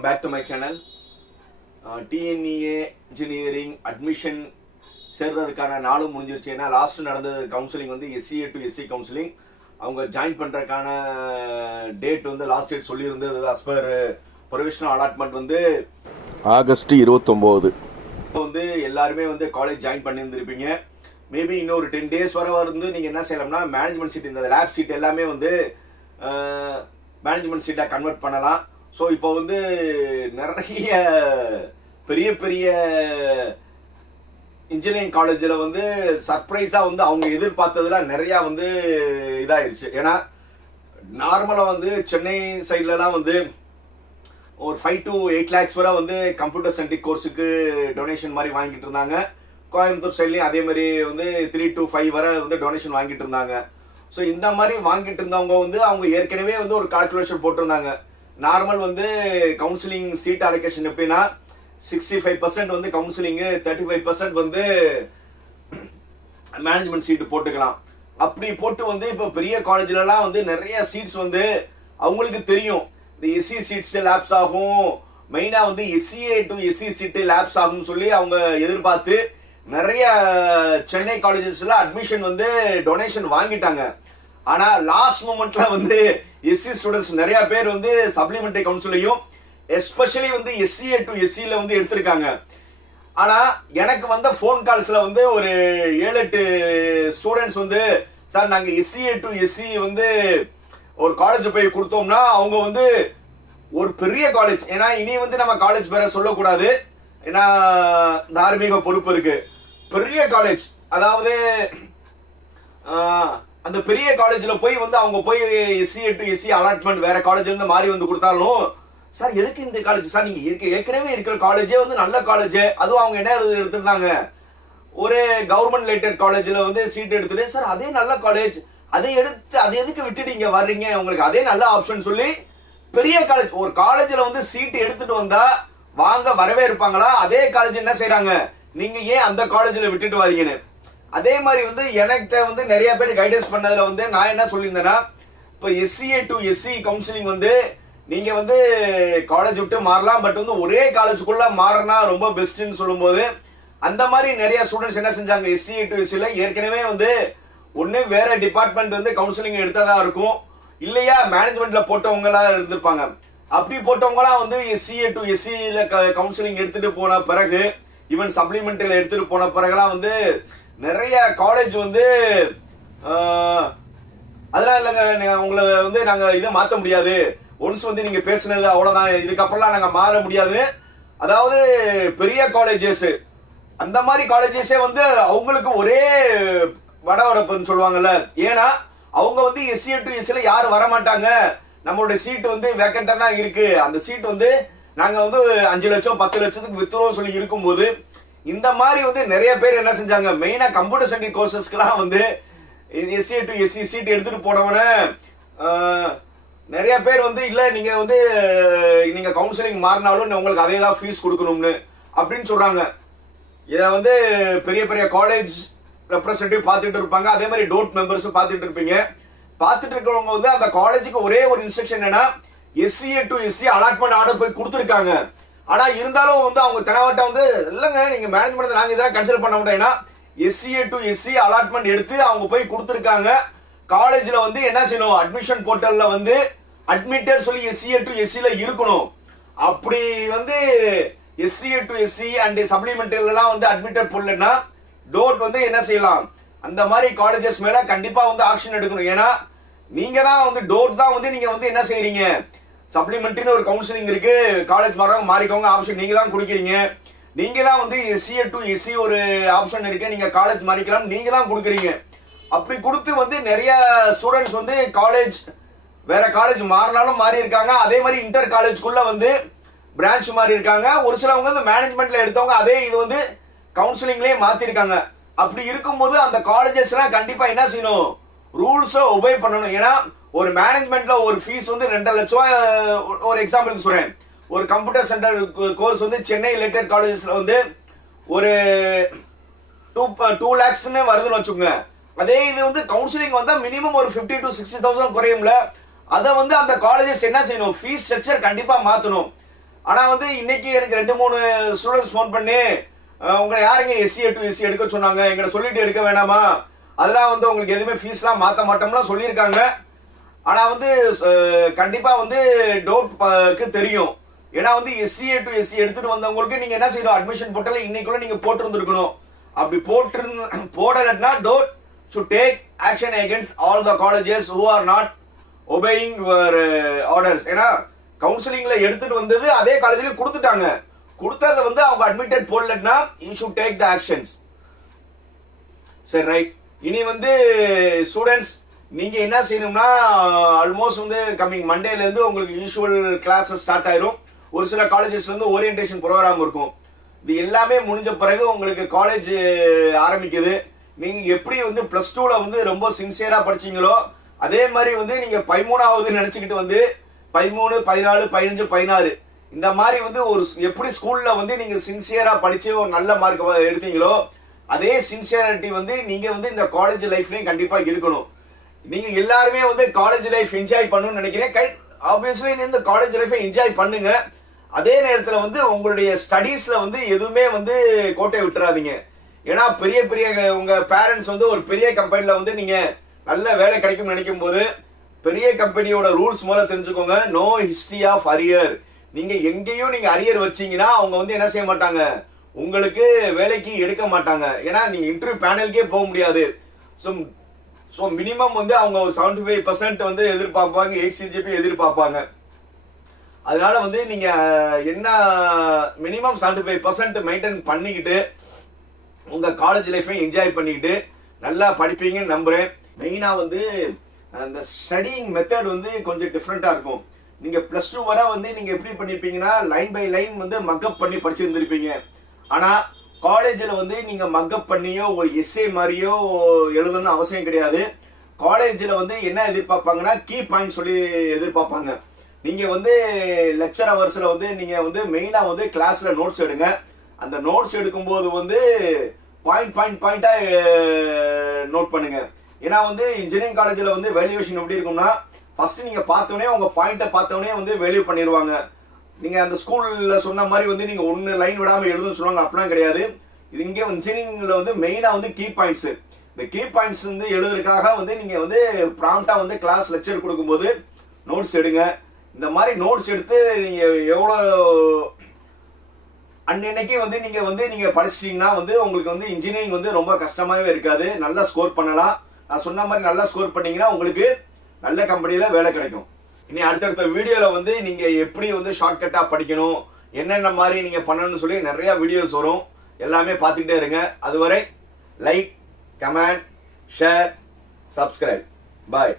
Welcome back to my channel TNEA engineering admission சேர்றதுக்கான நாளும் முடிஞ்சிருச்சு. ஏன்னா லாஸ்ட் நடந்த கவுன்சிலிங் வந்து எஸ்சிஏ டு எஸ்சி கவுன்சிலிங் அவங்க ஜாயின் பண்ணுறதுக்கான டேட் வந்து லாஸ்ட் டேட் சொல்லியிருந்தது. அஸ் பர் ப்ரொவிஷனல் அலாட்மெண்ட் வந்து ஆகஸ்ட் இருபத்தொம்போது. இப்போ வந்து எல்லாருமே வந்து காலேஜ் ஜாயின் பண்ணியிருந்திருப்பீங்க. மேபி இன்னொரு டென் டேஸ் வரை வந்து நீங்கள் என்ன செய்யலாம்னா மேனேஜ்மெண்ட் சீட் இந்த லேப் சீட் எல்லாமே வந்து மேனேஜ்மெண்ட் சீட்டாக கன்வெர்ட் பண்ணலாம். ஸோ இப்போ வந்து நிறைய பெரிய பெரிய இன்ஜினியரிங் காலேஜில் வந்து சர்ப்ரைஸாக வந்து அவங்க எதிர்பார்த்ததுலாம் நிறையா வந்து இதாகிருச்சு ஏன்னா நார்மலாக வந்து சென்னை சைட்லலாம் வந்து ஒரு ஃபைவ் டு எயிட் லேக்ஸ் வரை வந்து கம்ப்யூட்டர் சென்ட்ரிக் கோர்ஸுக்கு டொனேஷன் மாதிரி வாங்கிட்டு இருந்தாங்க. கோயம்புத்தூர் சைட்லேயும் அதே மாதிரி வந்து த்ரீ டு ஃபைவ் வரை வந்து டொனேஷன் வாங்கிட்டு இருந்தாங்க. ஸோ இந்த மாதிரி வாங்கிட்டு இருந்தவங்க வந்து அவங்க ஏற்கனவே வந்து ஒரு கால்குலேஷன் போட்டிருந்தாங்க. நார்மல் வந்து கவுன்சிலிங் சீட் அலோகேஷன் எப்படின்னா சிக்ஸ்டி ஃபைவ் பர்சன்ட் வந்து கவுன்சிலிங்கு தேர்ட்டி ஃபைவ் பர்சன்ட் வந்து மேனேஜ்மெண்ட் சீட்டு போட்டுக்கலாம். அப்படி போட்டு வந்து இப்போ பெரிய காலேஜ்லலாம் வந்து நிறைய சீட்ஸ் வந்து அவங்களுக்கு தெரியும். இந்த எஸ்சி சீட்ஸ் லேப்ஸ் ஆகும். மெயினாக வந்து SCA to SC seat lapse ஆகும்னு சொல்லி அவங்க எதிர்பார்த்து நிறைய சென்னை காலேஜஸ்ல அட்மிஷன் வந்து டொனேஷன் வாங்கிட்டாங்க. ஆனா லாஸ்ட் மூமெண்ட்ல வந்து எஸ்சி ஸ்டூடெண்ட்ஸ் நிறைய பேர் வந்து சப்ளிமெண்டரி கவுன்சிலையும் எஸ்பெஷலி வந்து எஸ்சிஏ டு எஸ்சியில வந்து எடுத்திருக்காங்க. ஆனா எனக்கு வந்த ஃபோன் கால்ஸ்ல வந்து ஒரு ஏழு எட்டு ஸ்டூடெண்ட்ஸ் வந்து சார் நாங்க எஸ்சிஏ டு எஸ்சி வந்து ஒரு காலேஜ் போய் கொடுத்தோம்னா அவங்க வந்து ஒரு பெரிய காலேஜ் ஏன்னா இனி வந்து நம்ம காலேஜ் பேரை சொல்லக்கூடாது. ஏன்னா தார்மீக பொறுப்பு இருக்கு. பெரிய காலேஜ் அதாவது அந்த பெரிய காலேஜ்ல போய் வந்து அவங்க போய் எஸ்சி எட்டு எஸ்சி அலாட்மெண்ட் வேற காலேஜ்ல இருந்து மாறி வந்து கொடுத்தாலும் சார் எதுக்கு இந்த காலேஜ் சார் நீங்க இருக்க ஏற்கனவே இருக்கிற காலேஜே வந்து நல்ல காலேஜ் அதுவும் அவங்க என்ன எடுத்திருந்தாங்க? ஒரு கவர்மெண்ட் ரிலேட்டட் காலேஜ்ல வந்து சீட் எடுத்துட்டு சார் அதே நல்ல காலேஜ் அதை எடுத்து அதை எதுக்கு விட்டுட்டு இங்க வர்றீங்க? உங்களுக்கு அதே நல்ல ஆப்ஷன் சொல்லி பெரிய காலேஜ் ஒரு காலேஜ்ல வந்து சீட் எடுத்துட்டு வந்தா வாங்க வரவே இருப்பாங்களா? அதே காலேஜ் என்ன செய்யறாங்க நீங்க ஏன் அந்த காலேஜ்ல விட்டுட்டு வரீங்கன்னு? அதே மாதிரி வந்து எனக்கிட்ட வந்து நிறைய பேர் கைடன்ஸ் பண்ணதுல வந்து நான் என்ன சொல்லியிருந்தேன்னா இப்போ எஸ்சிஏ டு எஸ்சி கவுன்சிலிங் வந்து நீங்க வந்து காலேஜ் விட்டு மாறலாம் பட் வந்து ஒரே காலேஜுக்குள்ள மாறினா ரொம்ப பெஸ்ட்னு சொல்லும்போது அந்த மாதிரி நிறைய ஸ்டூடெண்ட்ஸ் என்ன செஞ்சாங்க? எஸ்சிஏ டு எஸ்சியில் ஏற்கனவே வந்து ஒன்று வேற டிபார்ட்மெண்ட் வந்து கவுன்சிலிங் எடுத்ததா இருக்கும். இல்லையா? மேனேஜ்மெண்ட்ல போட்டவங்களா இருந்திருப்பாங்க. அப்படி போட்டவங்களாம் வந்து எஸ்சிஏ டு எஸ்சியில கவுன்சிலிங் எடுத்துட்டு போன பிறகு ஈவன் சப்ளிமெண்டரியில் எடுத்துட்டு போன பிறகுலாம் வந்து நிறைய காலேஜ் வந்து அதெல்லாம் இல்லைங்க. உங்களை வந்து நாங்கள் இதை மாற்ற முடியாது. ஒன்ஸ் வந்து நீங்கள் பேசுனது அவ்வளோதான் இதுக்கப்புறம்லாம் நாங்கள் மாற முடியாது. அதாவது பெரிய காலேஜஸ் அந்த மாதிரி காலேஜஸே வந்து அவங்களுக்கு ஒரே வடவடப்புன்னு சொல்லுவாங்கல்ல. ஏன்னா அவங்க வந்து எஸ்சி டு எஸ்சியில் யாரும் வர மாட்டாங்க நம்மளுடைய சீட் வந்து வேக்கண்டாக தான் இருக்குது அந்த சீட் வந்து நாங்கள் வந்து அஞ்சு லட்சம் பத்து லட்சத்துக்கு வித்துருவோம் சொல்லி இருக்கும்போது இந்த மாதிரி வந்து நிறைய பேர் என்ன செஞ்சாங்க? மெயினா கம்ப்யூட்டர் சென்ட்ரிக் கோர்சஸ்க்குலாம் வந்து எஸ்சி டு எஸ்சி சீட் எடுத்துட்டு போனவன நிறைய பேர் வந்து இல்ல நீங்க வந்து நீங்க கவுன்சிலிங் மாறினாலும் உங்களுக்கு அதே தான் ஃபீஸ் கொடுக்கணும்னு அப்படின்னு சொல்றாங்க. இதை வந்து பெரிய பெரிய காலேஜ் ரெப்ரசன்டேட்டிவ் பார்த்துட்டு இருப்பாங்க. அதே மாதிரி டோட் மெம்பர்ஸும் பார்த்துட்டு இருப்பீங்க. பார்த்துட்டு இருக்கிறவங்க வந்து அந்த காலேஜுக்கு ஒரே ஒரு இன்ஸ்ட்ரக்ஷன் என்னன்னா SCA to SC allotment order போய் கொடுத்துருக்காங்க. ஆனா இருந்தாலும் வந்து அவங்க தெனாவட்டம் வந்து இல்லைங்க நீங்க மேனேஜ்மெண்ட் நாங்க இதெல்லாம் கன்சிடர் பண்ண முடியாதுன்னா எஸ்சிஏ டு எஸ்சி அலாட்மெண்ட் எடுத்து அவங்க போய் கொடுத்துருக்காங்க. காலேஜ்ல வந்து என்ன செய்யணும்? அட்மிஷன் போர்ட்டல்ல வந்து அட்மிட்டட் சொல்லி எஸ்சிஏ டு எஸ்சியில் இருக்கணும். அப்படி வந்து எஸ்சிஏ டு எஸ்சி அண்ட் சப்ளிமெண்டரிலாம் வந்து அட்மிட்டட் போடலன்னா டோட் வந்து என்ன செய்யலாம்? அந்த மாதிரி காலேஜஸ் மேலே கண்டிப்பாக வந்து ஆக்ஷன் எடுக்கணும். ஏன்னா நீங்கள் தான் வந்து டோட் தான் வந்து நீங்கள் வந்து என்ன செய்கிறீங்க சப்ளிமெண்ட்ரின்னு ஒரு கவுன்சிலிங் இருக்கு. காலேஜ் மாறவங்க மாறிக்கோங்க. ஆப்ஷன் நீங்க தான் கொடுக்குறீங்க. நீங்க தான் வந்து எஸ்சிஏ டு எஸ்சி ஒரு ஆப்ஷன் இருக்கு. நீங்க காலேஜ் மாறிக்கலாம். நீங்க தான் கொடுக்குறீங்க. அப்படி கொடுத்து வந்து நிறைய ஸ்டூடெண்ட்ஸ் வந்து காலேஜ் வேற காலேஜ் மாறினாலும் மாறி இருக்காங்க அதே மாதிரி இன்டர் காலேஜ்குள்ள வந்து பிரான்ச் மாறி இருக்காங்க ஒரு சிலவங்க வந்து மேனேஜ்மெண்ட்ல எடுத்தவங்க அதே இது வந்து கவுன்சிலிங்லயே மாத்திருக்காங்க. அப்படி இருக்கும்போது அந்த காலேஜஸ் எல்லாம் கண்டிப்பா என்ன செய்யணும்? ரூல்ஸை ஒபே பண்ணணும். ஏன்னா ஒரு மேனேஜ்மெண்ட்ல ஒரு ஃபீஸ் வந்து ரெண்டரை லட்சம் ஒரு எக்ஸாம்பிளுக்கு சொல்றேன். ஒரு கம்ப்யூட்டர் சென்டர் கோர்ஸ் வந்து சென்னை ரிலேட்டட் காலேஜஸ்ல வந்து ஒரு டூ டூ லேக்ஸ்னு வருதுன்னு வச்சுக்கோங்க. அதே இது வந்து கவுன்சிலிங் வந்தா மினிமம் ஒரு ஃபிஃப்டி டு சிக்ஸ்டி தௌசண்ட் குறையும்ல. அதை வந்து அந்த காலேஜஸ் என்ன செய்யணும்? ஃபீஸ் ஸ்ட்ரக்சர் கண்டிப்பா மாத்தணும். ஆனா வந்து இன்னைக்கு எனக்கு ரெண்டு மூணு ஸ்டூடெண்ட்ஸ் ஃபோன் பண்ணி உங்களை யாருங்க எஸ்சி டு எஸ்சி எடுக்க சொன்னாங்க? எங்களை சொல்லிட்டு எடுக்க வேணாமா? அதெல்லாம் வந்து உங்களுக்கு எதுவுமே ஃபீஸ்லாம் மாற்ற மாட்டோம்லாம் சொல்லியிருக்காங்க. ஆனா வந்து கண்டிப்பா வந்து டவுட்க்கு தெரியும். ஏன்னா வந்து எஸ்சிஏ டு எஸ்சி எடுத்துட்டு வந்தவங்களுக்கு நீங்க என்ன செய்யணும்? அட்மிஷன் போட்டால இன்னைக்குள்ள நீங்க போட்டிருந்துருக்கணும். அப்படி போட்டிருந்த போடலன்னா doubt should take action against all the colleges who are not obeying your orders ஏன்னா கவுன்சிலிங்ல எடுத்துட்டு வந்தது அதே காலேஜ்ல கொடுத்துட்டாங்க. கொடுத்தத வந்து அவங்க அட்மிட்டட் போடலன்னா you should take the actions சரி ரைட் இனி வந்து ஸ்டூடெண்ட்ஸ் நீங்க என்ன செய்யணும்னா ஆல்மோஸ்ட் வந்து கம்மிங் மண்டேல இருந்து உங்களுக்கு யூஷுவல் கிளாஸஸ் ஸ்டார்ட் ஆயிரும். ஒரு சில காலேஜஸ் வந்து ஓரியன்டேஷன் ப்ரோக்ராம் இருக்கும். இது எல்லாமே முடிஞ்ச பிறகு உங்களுக்கு காலேஜ் ஆரம்பிக்குது. நீங்க எப்படி வந்து பிளஸ் டூல வந்து ரொம்ப சின்சியரா படிச்சீங்களோ அதே மாதிரி வந்து நீங்க பதிமூணாவது நினைச்சுக்கிட்டு வந்து பதிமூணு பதினாலு பதினஞ்சு பதினாறு இந்த மாதிரி வந்து ஒரு எப்படி ஸ்கூல்ல வந்து நீங்க சின்சியரா படிச்சு ஒரு நல்ல மார்க் எடுத்தீங்களோ அதே சின்சியாரிட்டி வந்து நீங்க வந்து இந்த காலேஜ் லைஃப்லயும் கண்டிப்பா இருக்கணும். நீங்க எல்லாருமே வந்து காலேஜ் லைஃப் என்ஜாய் பண்ணணும்னு நினைக்கிறேன். ஆப்வியஸ்லி இந்த காலேஜ் லைஃபை என்ஜாய் பண்ணுங்க. அதே நேரத்துல வந்து உங்களுடைய ஸ்டடீஸ்ல வந்து எதுவுமே வந்து கோட்டை விட்டுறாதீங்க. ஏன்னா பெரிய பெரிய உங்க பேரண்ட்ஸ் வந்து ஒரு பெரிய கம்பெனில வந்து நீங்க நல்ல வேலை கிடைக்கும்னு நினைக்கும் போது பெரிய கம்பெனியோட ரூல்ஸ் முதல்ல தெரிஞ்சுக்கோங்க. நோ ஹிஸ்டரி ஆஃப் அரியர் நீங்க எங்கேயும் நீங்க அரியர் வச்சீங்கன்னா அவங்க வந்து என்ன செய்ய மாட்டாங்க? உங்களுக்கு வேலைக்கு எடுக்க மாட்டாங்க. ஏன்னா நீங்க இன்டர்வியூ பேனலுக்கே போக முடியாது. ஸோ ஸோ மினிமம் வந்து அவங்க ஒரு செவன்டி ஃபைவ் பர்சன்ட் வந்து எதிர்பார்ப்பாங்க எயிட் சிஜிபி எதிர்பார்ப்பாங்க. அதனால வந்து நீங்க என்ன minimum seventy five percent maintain பண்ணிக்கிட்டு உங்க காலேஜ் லைஃபை என்ஜாய் பண்ணிக்கிட்டு நல்லா படிப்பீங்கன்னு நம்புறேன். மெயினாக வந்து அந்த ஸ்டடிங் மெத்தட் வந்து கொஞ்சம் டிஃப்ரெண்ட்டாக இருக்கும். நீங்கள் ப்ளஸ் டூ வர வந்து நீங்கள் எப்படி பண்ணியிருப்பீங்கன்னா லைன் பை லைன் வந்து மக்கப் பண்ணி படிச்சிருந்திருப்பீங்க. ஆனால் காலேஜில் வந்து நீங்கள் மக்கப் பண்ணியோ ஒரு எஸ்ஏ மாதிரியோ எழுதணும்னு அவசியம் கிடையாது. காலேஜில் வந்து என்ன எதிர்பார்ப்பாங்கன்னா கீ பாயிண்ட் சொல்லி எதிர்பார்ப்பாங்க. நீங்கள் வந்து லெக்சர் ஹவர்ஸில் வந்து நீங்கள் வந்து மெயினாக வந்து கிளாஸில் நோட்ஸ் எடுங்க. அந்த நோட்ஸ் எடுக்கும்போது வந்து பாயிண்ட் பாயிண்ட் பாயிண்ட்டாக நோட் பண்ணுங்க. ஏன்னா வந்து இன்ஜினியரிங் காலேஜில் வந்து வேல்யூவேஷன் எப்படி இருக்கும்னா ஃபஸ்ட்டு நீங்கள் பார்த்தோன்னே உங்கள் பாயிண்ட்டை பார்த்தோன்னே வந்து வேல்யூ பண்ணிடுவாங்க நீங்கள் அந்த ஸ்கூலில் சொன்ன மாதிரி வந்து நீங்கள் ஒன்று லைன் விடாமல் எழுதுன்னு சொல்லுவாங்க அப்படிலாம் கிடையாது. இது இங்கே இன்ஜினியரிங்கில் வந்து மெயினாக வந்து கீ பாயிண்ட்ஸு இந்த கீ பாயிண்ட்ஸ் வந்து எழுதுறதுக்காக வந்து நீங்கள் வந்து ப்ராம்ப்டா வந்து கிளாஸ் லெக்சர் கொடுக்கும்போது நோட்ஸ் எடுங்க. இந்த மாதிரி நோட்ஸ் எடுத்து நீங்கள் எவ்வளோ அன்னைக்கு வந்து நீங்கள் வந்து நீங்கள் படிச்சிட்டிங்கன்னா வந்து உங்களுக்கு வந்து இன்ஜினியரிங் வந்து ரொம்ப கஷ்டமாகவே இருக்காது. நல்லா ஸ்கோர் பண்ணலாம். நான் சொன்ன மாதிரி நல்லா ஸ்கோர் பண்ணிங்கன்னா உங்களுக்கு நல்ல கம்பெனியில் வேலை கிடைக்கும். இனி அடுத்தடுத்த வீடியோவில் வந்து நீங்கள் எப்படி வந்து ஷார்ட்கட்டாக படிக்கணும் என்னென்ன மாதிரி நீங்கள் பண்ணணும்னு சொல்லி நிறையா வீடியோஸ் வரும். எல்லாமே பார்த்துக்கிட்டே இருங்க. அதுவரை like comment share subscribe bye